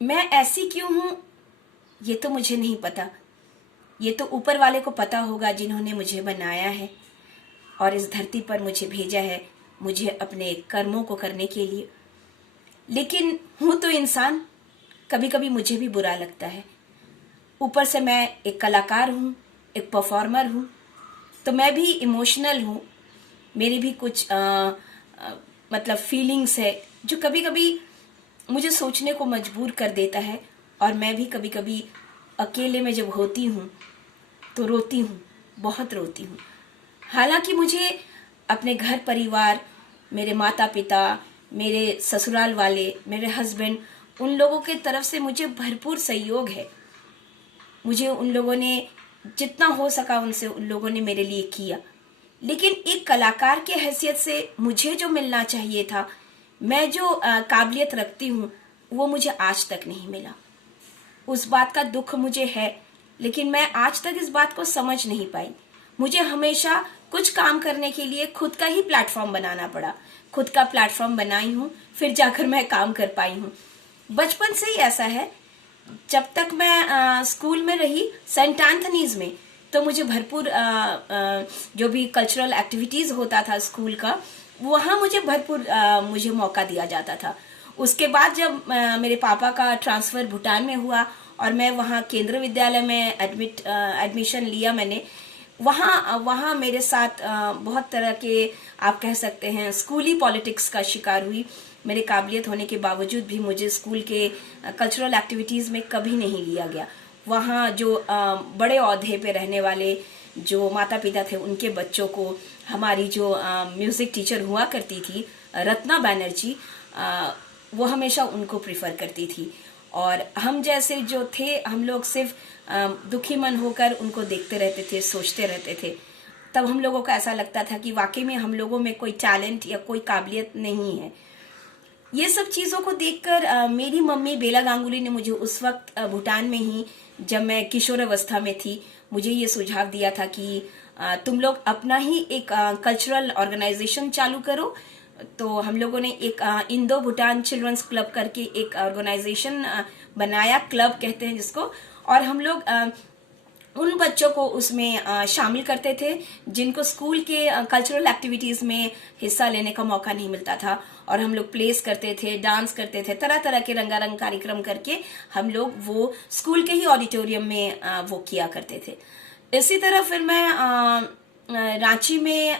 मैं ऐसी क्यों हूं ये तो मुझे नहीं पता। ये तो ऊपर वाले को पता होगा, जिन्होंने मुझे बनाया है और इस धरती पर मुझे भेजा है, मुझे अपने कर्मों को करने के लिए। लेकिन हूं तो इंसान, कभी कभी मुझे भी बुरा लगता है। ऊपर से मैं एक कलाकार हूं, एक परफॉर्मर हूं, तो मैं भी इमोशनल हूं। मेरी भी कुछ मतलब फीलिंग्स है जो कभी कभी मुझे सोचने को मजबूर कर देता है। और मैं भी कभी कभी अकेले में जब होती हूँ तो रोती हूँ, बहुत रोती हूँ। हालांकि मुझे अपने घर परिवार, मेरे माता पिता, मेरे ससुराल वाले, मेरे हस्बैंड, उन लोगों के तरफ से मुझे भरपूर सहयोग है। मुझे उन लोगों ने जितना हो सका उनसे उन लोगों ने मेरे लिए किया। लेकिन एक कलाकार की हैसियत से मुझे जो मिलना चाहिए था, मैं जो काबिलियत रखती हूँ, वो मुझे आज तक नहीं मिला। उस बात का दुख मुझे है, लेकिन मैं आज तक इस बात को समझ नहीं पाई। मुझे हमेशा कुछ काम करने के लिए खुद का ही प्लेटफॉर्म बनाना पड़ा। खुद का प्लेटफॉर्म बनाई हूँ, फिर जाकर मैं काम कर पाई हूँ। बचपन से ही ऐसा है। जब तक मैं स्कूल में रही, सेंट एंथनीज में, तो मुझे भरपूर जो भी कल्चरल एक्टिविटीज होता था स्कूल का, वहाँ मुझे भरपूर मुझे मौका दिया जाता था। उसके बाद जब मेरे पापा का ट्रांसफर भूटान में हुआ और मैं वहाँ केंद्र विद्यालय में एडमिशन लिया मैंने, वहाँ वहाँ मेरे साथ बहुत तरह के, आप कह सकते हैं, स्कूली पॉलिटिक्स का शिकार हुई। मेरे काबिलियत होने के बावजूद भी मुझे स्कूल के कल्चरल एक्टिविटीज में कभी नहीं लिया गया। वहाँ जो बड़े ओहदे पे रहने वाले जो माता पिता थे, उनके बच्चों को हमारी जो म्यूजिक टीचर हुआ करती थी, रत्ना बैनर्जी, वो हमेशा उनको प्रिफर करती थी। और हम जैसे जो थे, हम लोग सिर्फ दुखी मन होकर उनको देखते रहते थे, सोचते रहते थे। तब हम लोगों को ऐसा लगता था कि वाकई में हम लोगों में कोई टैलेंट या कोई काबिलियत नहीं है। ये सब चीजों को देखकर मेरी मम्मी बेला गांगुली ने मुझे उस वक्त भूटान में ही, जब मैं किशोर अवस्था में थी, मुझे ये सुझाव दिया था कि तुम लोग अपना ही एक कल्चरल ऑर्गेनाइजेशन चालू करो। तो हम लोगों ने एक इंडो भूटान चिल्ड्रंस क्लब करके एक ऑर्गेनाइजेशन बनाया, क्लब कहते हैं जिसको। और हम लोग उन बच्चों को उसमें शामिल करते थे जिनको स्कूल के कल्चरल एक्टिविटीज में हिस्सा लेने का मौका नहीं मिलता था। और हम लोग प्लेस करते थे, डांस करते थे, तरह तरह के रंगारंग कार्यक्रम करके हम लोग वो स्कूल के ही ऑडिटोरियम में वो किया करते थे। इसी तरह फिर मैं रांची में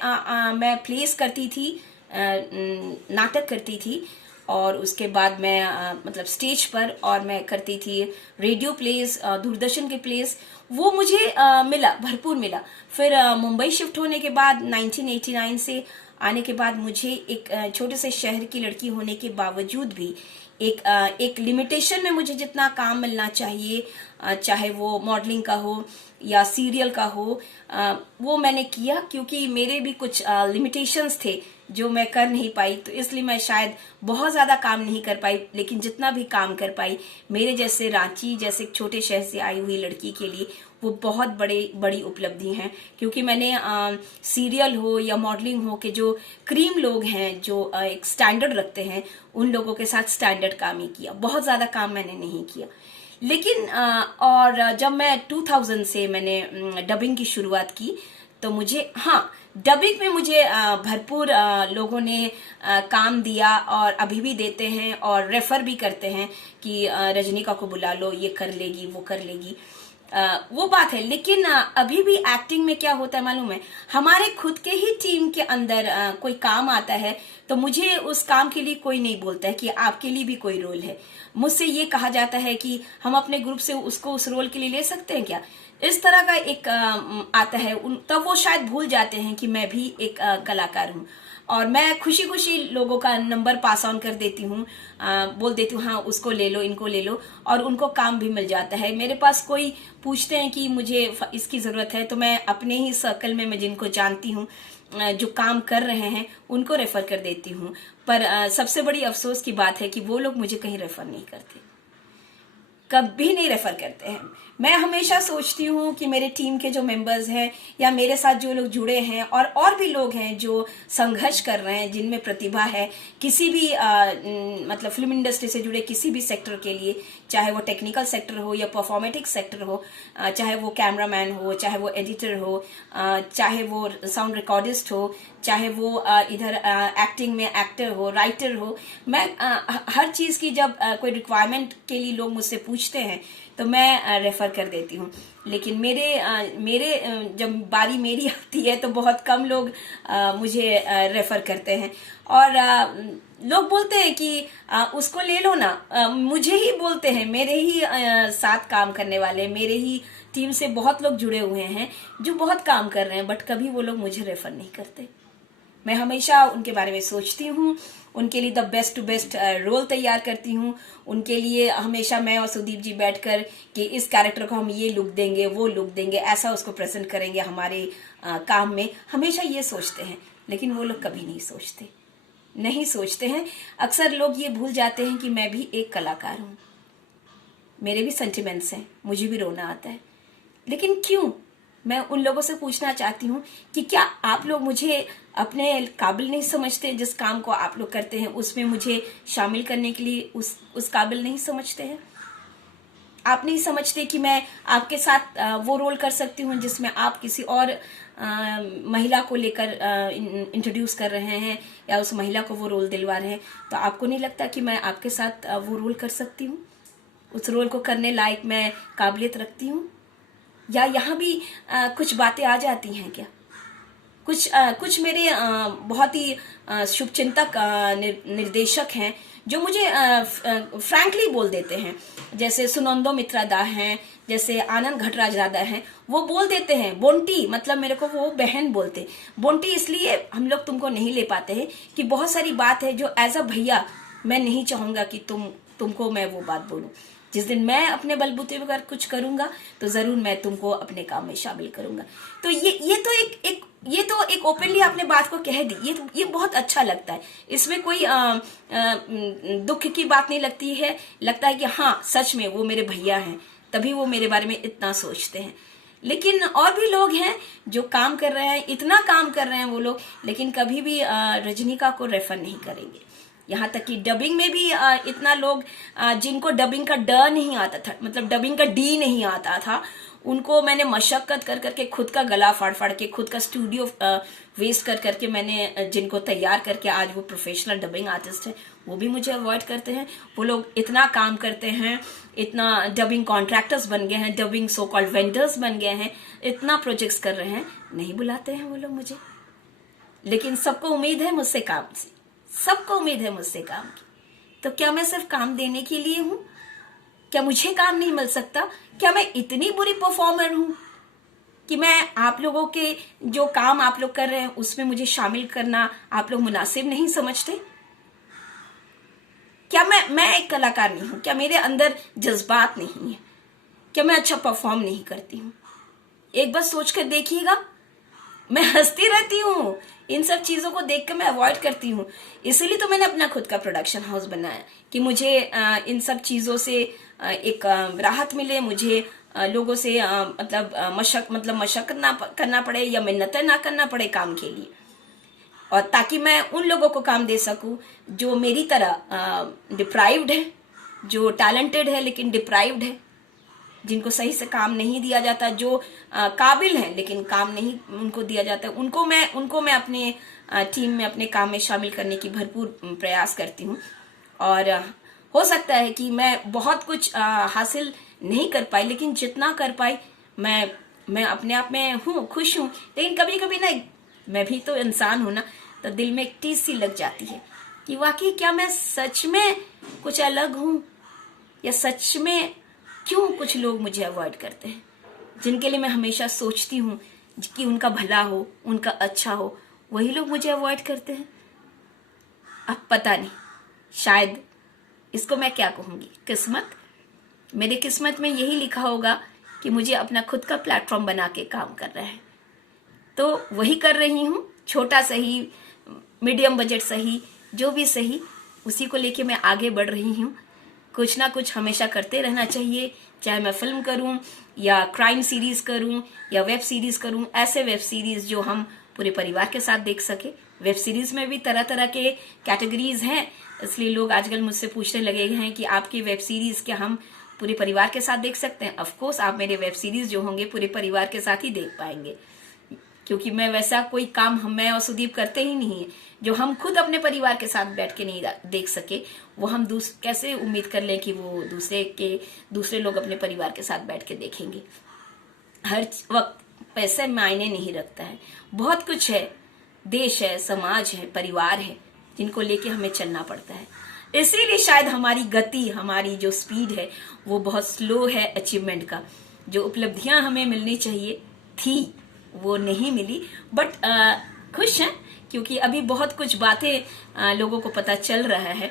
मैं प्लेस करती थी, नाटक करती थी। और उसके बाद मैं मतलब स्टेज पर, और मैं करती थी रेडियो प्लेस, दूरदर्शन के प्लेस। वो मुझे मिला, भरपूर मिला। फिर मुंबई शिफ्ट होने के बाद 1989 से आने के बाद मुझे एक छोटे से शहर की लड़की होने के बावजूद भी एक लिमिटेशन में मुझे जितना काम मिलना चाहिए, चाहे वो मॉडलिंग का हो या सीरियल का हो, वो मैंने किया। क्योंकि मेरे भी कुछ लिमिटेशंस थे जो मैं कर नहीं पाई, तो इसलिए मैं शायद बहुत ज्यादा काम नहीं कर पाई। लेकिन जितना भी काम कर पाई, मेरे जैसे रांची जैसे एक छोटे शहर से आई हुई लड़की के लिए वो बहुत बड़ी उपलब्धि है। क्योंकि मैंने सीरियल हो या मॉडलिंग हो के जो क्रीम लोग हैं, जो एक स्टैंडर्ड रखते हैं, उन लोगों के साथ स्टैंडर्ड काम ही किया, बहुत ज्यादा काम मैंने नहीं किया। लेकिन और जब मैं 2000 से मैंने डबिंग की शुरुआत की, तो मुझे, हाँ, डबिंग में मुझे भरपूर लोगों ने काम दिया और अभी भी देते हैं और रेफर भी करते हैं कि रजनीका को बुला लो, ये कर लेगी, वो कर लेगी। वो बात है। लेकिन अभी भी एक्टिंग में क्या होता है मालूम है, हमारे खुद के ही टीम के अंदर कोई काम आता है तो मुझे उस काम के लिए कोई नहीं बोलता है कि आपके लिए भी कोई रोल है। मुझसे ये कहा जाता है कि हम अपने ग्रुप से उसको उस रोल के लिए ले सकते हैं क्या, इस तरह का एक आता है। तब वो शायद भूल जाते हैं कि मैं भी एक कलाकार हूँ। और मैं खुशी खुशी लोगों का नंबर पास ऑन कर देती हूँ, बोल देती हूँ हाँ उसको ले लो, इनको ले लो, और उनको काम भी मिल जाता है। मेरे पास कोई पूछते हैं कि मुझे इसकी जरूरत है, तो मैं अपने ही सर्कल में मैं जिनको जानती हूँ जो काम कर रहे हैं उनको रेफर कर देती हूँ। पर सबसे बड़ी अफसोस की बात है कि वो लोग मुझे कहीं रेफर नहीं करते। कभी नहीं रेफर करते हैं। मैं हमेशा सोचती हूँ कि मेरे टीम के जो मेंबर्स हैं या मेरे साथ जो लोग जुड़े हैं और भी लोग हैं जो संघर्ष कर रहे हैं, जिनमें प्रतिभा है किसी भी मतलब फिल्म इंडस्ट्री से जुड़े किसी भी सेक्टर के लिए, चाहे वो टेक्निकल सेक्टर हो या परफॉर्मेटिक सेक्टर हो, चाहे वो कैमरामैन हो, चाहे वो एडिटर हो, चाहे वो साउंड रिकॉर्डिस्ट हो, चाहे वो इधर एक्टिंग में एक्टर हो, राइटर हो। मैं हर चीज़ की जब कोई रिक्वायरमेंट के लिए लोग मुझसे पूछते हैं तो मैं रेफर कर देती हूँ। लेकिन मेरे जब बारी मेरी आती है तो बहुत कम लोग मुझे रेफर करते हैं। और लोग बोलते हैं कि उसको ले लो ना। मुझे ही बोलते हैं, मेरे ही साथ काम करने वाले, मेरे ही टीम से बहुत लोग जुड़े हुए हैं जो बहुत काम कर रहे हैं, बट कभी वो लोग मुझे रेफर नहीं करते। मैं हमेशा उनके बारे में सोचती हूँ, उनके लिए the best to best role तैयार करती हूँ। उनके लिए हमेशा मैं और सुदीप जी बैठकर कि इस कैरेक्टर को हम ये लुक देंगे, वो लुक देंगे, ऐसा उसको प्रेजेंट करेंगे हमारे काम में, हमेशा ये सोचते हैं। लेकिन वो लोग कभी नहीं सोचते हैं। अक्सर लोग ये भूल जाते हैं कि मैं भी एक कलाकार हूँ, मेरे भी सेंटिमेंट्स हैं, मुझे भी रोना आता है। लेकिन क्यों? मैं उन लोगों से पूछना चाहती हूँ कि क्या आप लोग मुझे अपने काबिल नहीं समझते? जिस काम को आप लोग करते हैं उसमें मुझे शामिल करने के लिए उस काबिल नहीं समझते हैं? आप नहीं समझते कि मैं आपके साथ वो रोल कर सकती हूँ जिसमें आप किसी और महिला को लेकर इंट्रोड्यूस कर रहे हैं या उस महिला को वो रोल दिलवा रहे हैं? तो आपको नहीं लगता कि मैं आपके साथ वो रोल कर सकती हूँ? उस रोल को करने लायक मैं काबिलियत रखती हूँ? या यहाँ भी कुछ बातें आ जाती हैं क्या? कुछ मेरे बहुत ही शुभचिंतक निर्देशक हैं जो मुझे फ्रैंकली बोल देते हैं। जैसे सुनंदो मित्रा दा हैं, जैसे आनंद घटराज दादा हैं, वो बोल देते हैं बोंटी, मतलब मेरे को वो बहन बोलते। बोंटी इसलिए हम लोग तुमको नहीं ले पाते हैं कि बहुत सारी बात है जो एज अ भैया मैं नहीं चाहूंगा कि तुमको मैं वो बात बोलूं। जिस दिन मैं अपने बलबूते पर कुछ करूंगा तो जरूर मैं तुमको अपने काम में शामिल करूंगा। तो ये तो एक ओपनली आपने बात को कह दी। ये बहुत अच्छा लगता है। इसमें कोई दुख की बात नहीं लगती है। लगता है कि हाँ, सच में वो मेरे भैया हैं, तभी वो मेरे बारे में इतना सोचते हैं। लेकिन और भी लोग हैं जो काम कर रहे हैं, इतना काम कर रहे हैं वो लोग, लेकिन कभी भी रजनीका को रेफर नहीं करेंगे। यहाँ तक कि डबिंग में भी इतना लोग जिनको डबिंग का ड नहीं आता था, मतलब डबिंग का डी नहीं आता था, उनको मैंने मशक्कत कर करके खुद का गला फाड़ फाड़ के, खुद का स्टूडियो वेस्ट कर करके मैंने जिनको तैयार करके आज वो प्रोफेशनल डबिंग आर्टिस्ट है, वो भी मुझे अवॉइड करते हैं। वो लोग इतना काम करते हैं, इतना डबिंग कॉन्ट्रैक्टर्स बन गए हैं, डबिंग सो कॉल्ड वेंडर्स बन गए हैं, इतना प्रोजेक्ट्स कर रहे हैं, नहीं बुलाते हैं वो लोग मुझे। लेकिन सबको उम्मीद है मुझसे काम से, सबको उम्मीद है मुझसे काम की। तो क्या मैं सिर्फ काम देने के लिए हूं? क्या मुझे काम नहीं मिल सकता? क्या मैं इतनी बुरी परफॉर्मर हूं कि मैं आप लोगों के जो काम आप लोग कर रहे हैं उसमें मुझे शामिल करना आप लोग मुनासिब नहीं समझते? क्या मैं एक कलाकार नहीं हूं? क्या मेरे अंदर जज्बात नहीं है? क्या मैं अच्छा परफॉर्म नहीं करती हूं? एक बार सोच कर देखिएगा। मैं हंसती रहती हूँ, इन सब चीजों को देखकर मैं अवॉइड करती हूँ। इसीलिए तो मैंने अपना खुद का प्रोडक्शन हाउस बनाया कि मुझे इन सब चीजों से एक राहत मिले, मुझे लोगों से मतलब मशक्कत ना करना पड़े या मेहनत ना करना पड़े काम के लिए, और ताकि मैं उन लोगों को काम दे सकूं जो मेरी तरह डिप्राइव्ड है, जो टैलेंटेड है लेकिन डिप्राइव्ड है, जिनको सही से काम नहीं दिया जाता, जो काबिल हैं लेकिन काम नहीं उनको दिया जाता। उनको मैं अपने टीम में, अपने काम में शामिल करने की भरपूर प्रयास करती हूँ। और हो सकता है कि मैं बहुत कुछ हासिल नहीं कर पाई, लेकिन जितना कर पाई मैं अपने आप में हूँ, खुश हूँ। लेकिन कभी कभी ना, मैं भी तो इंसान हूं ना, तो दिल में एक टीस सी लग जाती है कि वाकई क्या मैं सच में कुछ अलग हूं, या सच में क्यों कुछ लोग मुझे अवॉइड करते हैं, जिनके लिए मैं हमेशा सोचती हूँ कि उनका भला हो, उनका अच्छा हो, वही लोग मुझे अवॉइड करते हैं। अब पता नहीं, शायद इसको मैं क्या कहूंगी, किस्मत। मेरे किस्मत में यही लिखा होगा कि मुझे अपना खुद का प्लेटफॉर्म बना के काम करना है, तो वही कर रही हूँ। छोटा सही, मीडियम बजट सही, जो भी सही, उसी को लेके मैं आगे बढ़ रही हूँ। कुछ ना कुछ हमेशा करते रहना चाहिए, चाहे मैं फिल्म करूं या क्राइम सीरीज करूं या वेब सीरीज करूं, ऐसे वेब सीरीज जो हम पूरे परिवार के साथ देख सके। वेब सीरीज में भी तरह तरह के कैटेगरीज हैं, इसलिए लोग आजकल मुझसे पूछने लगे हैं कि आपकी वेब सीरीज क्या हम पूरे परिवार के साथ देख सकते हैं। ऑफ कोर्स आप मेरे वेब सीरीज जो होंगे पूरे परिवार के साथ ही देख पाएंगे, क्योंकि मैं वैसा कोई काम मैं और सुदीप करते ही नहीं है जो हम खुद अपने परिवार के साथ बैठ के नहीं देख सके, वो हम कैसे उम्मीद कर लें कि वो दूसरे लोग अपने परिवार के साथ बैठ के देखेंगे। हर वक्त पैसे मायने नहीं रखता है, बहुत कुछ है, देश है, समाज है, परिवार है, जिनको लेके हमें चलना पड़ता है। इसीलिए शायद हमारी गति, हमारी जो स्पीड है वो बहुत स्लो है अचीवमेंट का। जो उपलब्धियां हमें मिलनी चाहिए थी वो नहीं मिली, बट खुश हैं क्योंकि अभी बहुत कुछ बातें लोगों को पता चल रहा है।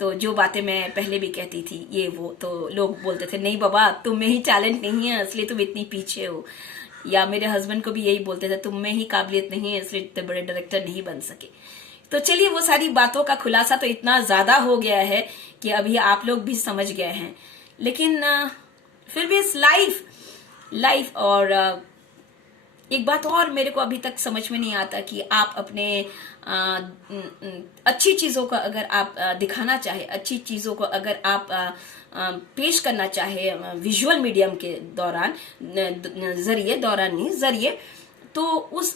तो जो बातें मैं पहले भी कहती थी ये वो, तो लोग बोलते थे नहीं बाबा तुम में ही टैलेंट नहीं है इसलिए तुम इतनी पीछे हो, या मेरे हस्बैंड को भी यही बोलते थे तुम में ही काबिलियत नहीं है इसलिए इतने बड़े डायरेक्टर नहीं बन सके। तो चलिए वो सारी बातों का खुलासा तो इतना ज्यादा हो गया है कि अभी आप लोग भी समझ गए हैं, लेकिन फिर भी इस लाइफ और एक बात और मेरे को अभी तक समझ में नहीं आता कि आप अपने अच्छी चीजों को अगर आप दिखाना चाहे, अच्छी चीजों को अगर आप पेश करना चाहे विजुअल मीडियम के जरिए, तो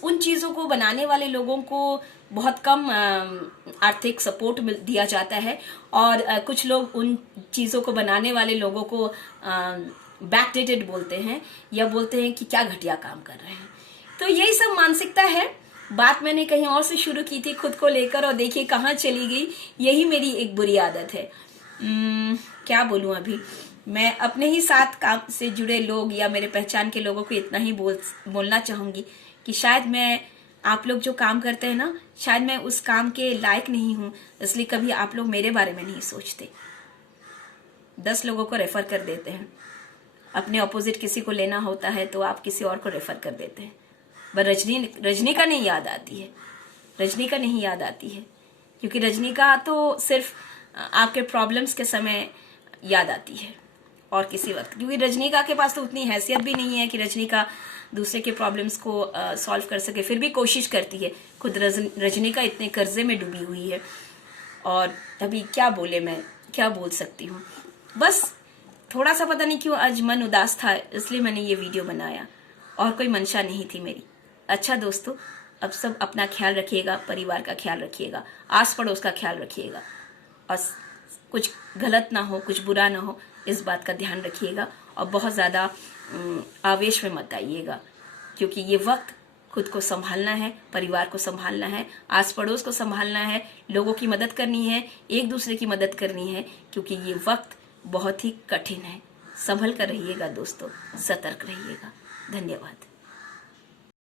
उन चीजों को बनाने वाले लोगों को बहुत कम आर्थिक सपोर्ट दिया जाता है, और कुछ लोग उन चीजों को बनाने वाले लोगों को बैकडेटेड बोलते हैं या बोलते हैं कि क्या घटिया काम कर रहे हैं। तो यही सब मानसिकता है। बात मैंने कहीं और से शुरू की थी खुद को लेकर, और देखिए कहाँ चली गई। यही मेरी एक बुरी आदत है। क्या बोलूं, अभी मैं अपने ही साथ काम से जुड़े लोग या मेरे पहचान के लोगों को इतना ही बोलना चाहूंगी कि शायद मैं, आप लोग जो काम करते हैं ना, शायद मैं उस काम के लायक नहीं हूं, इसलिए कभी आप लोग मेरे बारे में नहीं सोचते। 10 लोगों को रेफर कर देते हैं, अपने ऑपोजिट किसी को लेना होता है तो आप किसी और को रेफर कर देते हैं। पर रजनी का नहीं याद आती है, रजनी का नहीं याद आती है, क्योंकि रजनी का तो सिर्फ आपके प्रॉब्लम्स के समय याद आती है और किसी वक्त, क्योंकि रजनीका के पास तो उतनी हैसियत भी नहीं है कि रजनीका दूसरे के प्रॉब्लम्स को सॉल्व कर सके, फिर भी कोशिश करती है। खुद रजनीका इतने कर्जे में डूबी हुई है, और अभी क्या बोले, मैं क्या बोल सकती हूँ। बस थोड़ा सा पता नहीं क्यों आज मन उदास था, इसलिए मैंने ये वीडियो बनाया, और कोई मंशा नहीं थी मेरी। अच्छा दोस्तों, अब सब अपना ख्याल रखिएगा, परिवार का ख्याल रखिएगा, आस पड़ोस का ख्याल रखिएगा, और कुछ गलत ना हो, कुछ बुरा ना हो, इस बात का ध्यान रखिएगा। और बहुत ज़्यादा आवेश में मत आइएगा, क्योंकि ये वक्त खुद को संभालना है, परिवार को संभालना है, आस पड़ोस को संभालना है, लोगों की मदद करनी है, एक दूसरे की मदद करनी है, क्योंकि ये वक्त बहुत ही कठिन है। संभल कर रहिएगा दोस्तों, सतर्क रहिएगा। धन्यवाद।